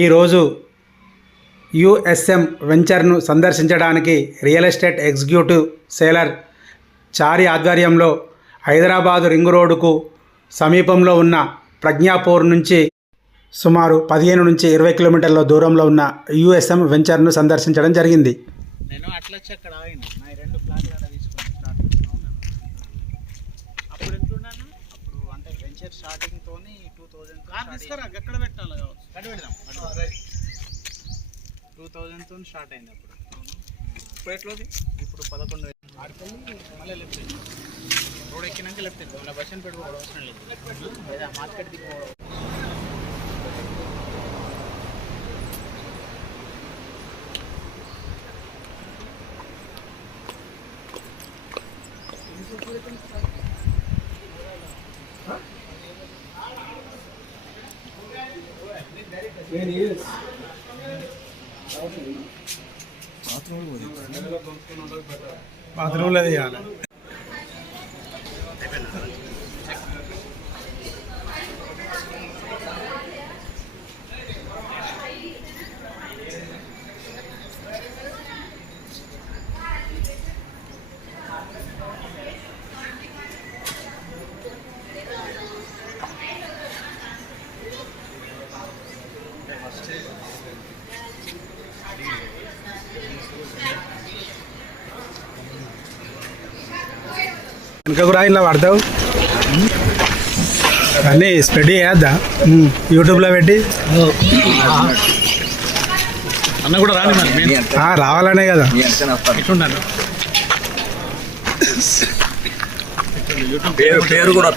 ఈరోజు యుఎస్ఎం వెంచర్ను సందర్శించడానికి real estate executive sailor చారి ఆధ్వర్యంలో హైదరాబాదు రింగ్ రోడ్డుకు సమీపంలో ఉన్న ప్రజ్ఞాపూర్ నుంచి సుమారు 15 నుంచి 20 కిలోమీటర్ల దూరంలో ఉన్న యుఎస్ఎం వెంచర్ను సందర్శించడం జరిగింది. నేను అట్లా వచ్చి అక్కడ ఆగిన నా 2 ప్లాట్లు కూడా తీసుకున్నాను అప్పుడు ఎంతున్నాను అప్పుడు అంటే వెంచర్ స్టార్టింగ్తోని 2000 కార్ తీసుకురా ఎక్కడ పెట్టాలి కావచ్చు అక్కడ పెడదాం 2000తో స్టార్ట్ అయింది అప్పుడు ఇప్పుడు ఎట్లది ఇప్పుడు 11 ఆడుకొని మళ్ళీ లెఫ్ట్ రోడ్ ఎక్కినాక లెఫ్ట్ మళ్ళీ బస్ స్టాండ్ పెట్టుకోవడం అవసరం లేదు లేదా మార్కెట్ దిగిపోవడం. బాత్రూంలో తీయాలి. వెనక కూడా ఇలా పడతావు అన్నీ స్ప్రెడ్ చేయద్దా యూట్యూబ్లో పెట్టి అన్న కూడా రాని మరి రావాలనే కదా. పేరు కూడా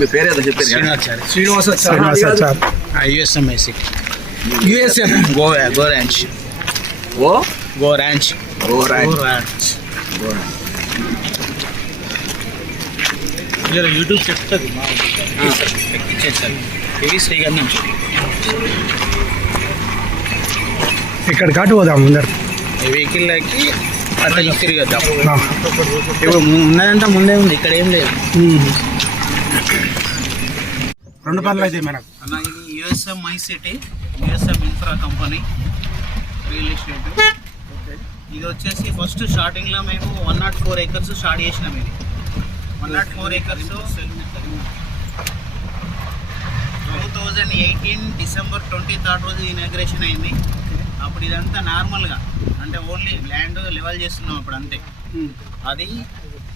మీ పేరు ఏదో చెప్పారు Srinivasachari USMIC USM go ranch go ranch YouTube చెప్తుంది ఎక్కించేసారు ఇది శ్రీగంధం ఇక్కడ కాటు పోదాం ముందర వెహికల్కి అట్లా తిరిగేద్దాం. ఇప్పుడు ఉన్నదంటే ముందే ఉంది ఇక్కడ ఏం లేదు. 2 పనులు అయితే మనకు అన్న ఇది USM my city USM infra company real estate. ఇది వచ్చేసి ఫస్ట్ స్టార్టింగ్లో మేము 104 acres స్టార్ట్ చేసినాం. ఇది 104 acres 2018 December 23rd రోజు ఇనాగ్రేషన్ అయింది. అప్పుడు ఇదంతా నార్మల్గా అంటే ఓన్లీ ల్యాండ్ లెవెల్ చేస్తున్నాం అప్పుడు అంతే. అది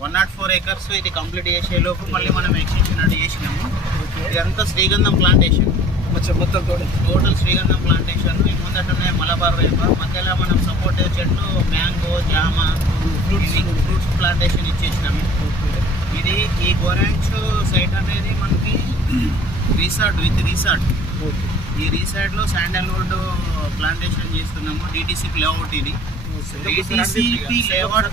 104 acres ఇది కంప్లీట్ చేసేలోపు మళ్ళీ మనం ఎక్స్టెన్షన్ అది చేసినాము. ఇదంతా శ్రీగంధం ప్లాంటేషన్ మొత్తం టోటల్ శ్రీగంధం ప్లాంటేషన్. ముందటనే మలబార్ వేప మధ్యలో మనం సపోటా చెట్లు మ్యాంగో జామ ఫ్రూట్స్ ప్లాంటేషన్ ఇచ్చేసినాము. ఇది ఈ గోరాంచ్ సైట్ అనేది మనకి రిసార్ట్ విత్ రిసార్ట్. ఈ రిసార్ట్లో శాండల్వుడ్ ప్లాంటేషన్ చేస్తున్నాము. డిటిసిపి లేఅవుట్ ఇది డిటిసిపి లేఅవుట్.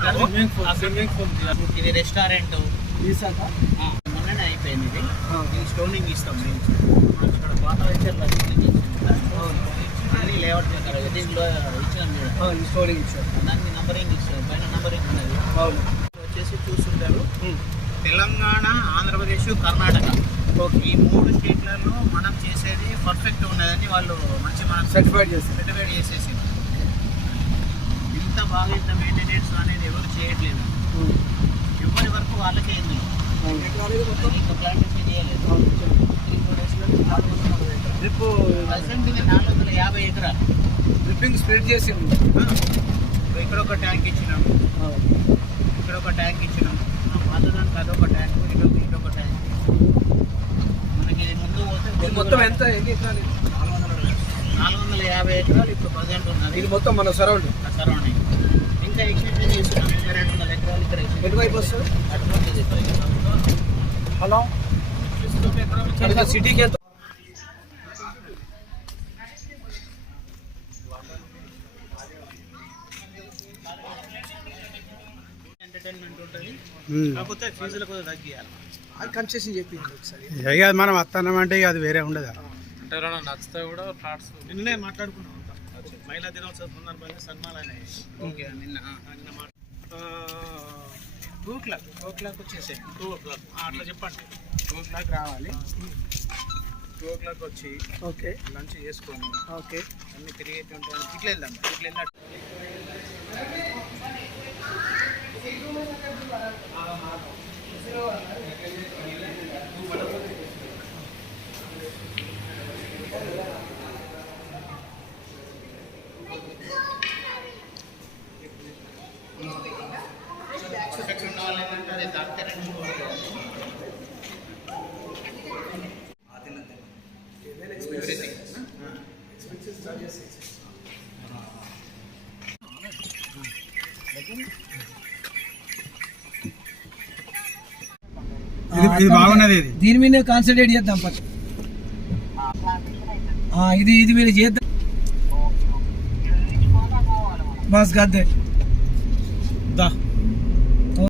ఇది రెస్టారెంట్ మొన్ననే అయిపోయింది. ఇది స్టోనింగ్ ఇస్తాం మేము ఇక్కడ పాత వెంచర్లో అన్ని లేఅవుట్ దీంట్లో ఇచ్చాం చూడండి స్టోనింగ్ ఇచ్చాం. దానికి నంబరింగ్ ఇస్తాం పైన నంబరింగ్ ఉన్నది. వచ్చేసి చూస్తుంటారు తెలంగాణ ఆంధ్రప్రదేశ్ కర్ణాటక ఈ 3 స్టేట్లలో మనం చేసేది పర్ఫెక్ట్ ఉన్నదని వాళ్ళు మంచి మనం సర్టిఫైడ్ చేసేసి ఇంత బాగా ఇంత మెయింటెనెన్స్ అనేది ఎవరు చేయట్లేదు. ఎవరి వరకు వాళ్ళకే ఇందులో ఇంకా ప్లాంటేషన్ చేయలేదు. 3-4 daysలో డ్రిప్ ప్రజెంట్ ఇది 450 ఎకరాలు డ్రిప్పింగ్ స్ప్రెడ్ చేసింది. ఇక్కడ ఒక ట్యాంక్ ఇచ్చినాము, ఇక్కడ ఒక ట్యాంక్ ఇచ్చినాము. పాతదానికి అదొక ట్యాంక్, ఇటొక ట్యాంక్. మనకి ముందు పోతే మొత్తం ఎంత 450 ఎకరాలు ఇప్పుడు ప్రజెంట్ ఉన్నది. ఇది మొత్తం మన సరౌండింగ్ ఇంకా ఎక్స్టెన్షన్ చేస్తున్నాం. ఇంకా 200 ఎకరాలు ఇక్కడ ఎటువైపు వస్తుంది అటువంటి హలో సిటీకి ఎంత ఎంటర్టైన్మెంట్ ఉంటుంది. కాకపోతే ఫీజులు కూడా తగ్గియాలి. అది కన్సెషన్ చెప్పింది ఒకసారి. మనం వస్తామంటే అది వేరే ఉండదా అంటే నచ్చితే కూడా ఫ్లాట్స్ నిన్నే మాట్లాడుకున్నాం. మహిళా దినోత్సవ సందర్భంగా సన్మానాలు ఓకే నిన్న టూ క్లాక్ వచ్చేసాయి. 2 o'clock అట్లా చెప్పండి. 2 o'clock రావాలి. 2 o'clock వచ్చి ఓకే లంచ్ చేసుకొని ఓకే అన్ని తిరిగి ఉంటాను. ఇట్లా వెళ్దాం, ఇట్లా వెళ్ళినట్టు ఎఫెక్ట్ ఉన్న వాళ్ళు ఏంటంటే అది తాకితే ఇది బాగున్నది. ఇది దీని మీద కాన్సన్ట్రేట్ చేద్దాం ఫస్ట్. ఇది మీరు చేద్దాం బస్ గద్దే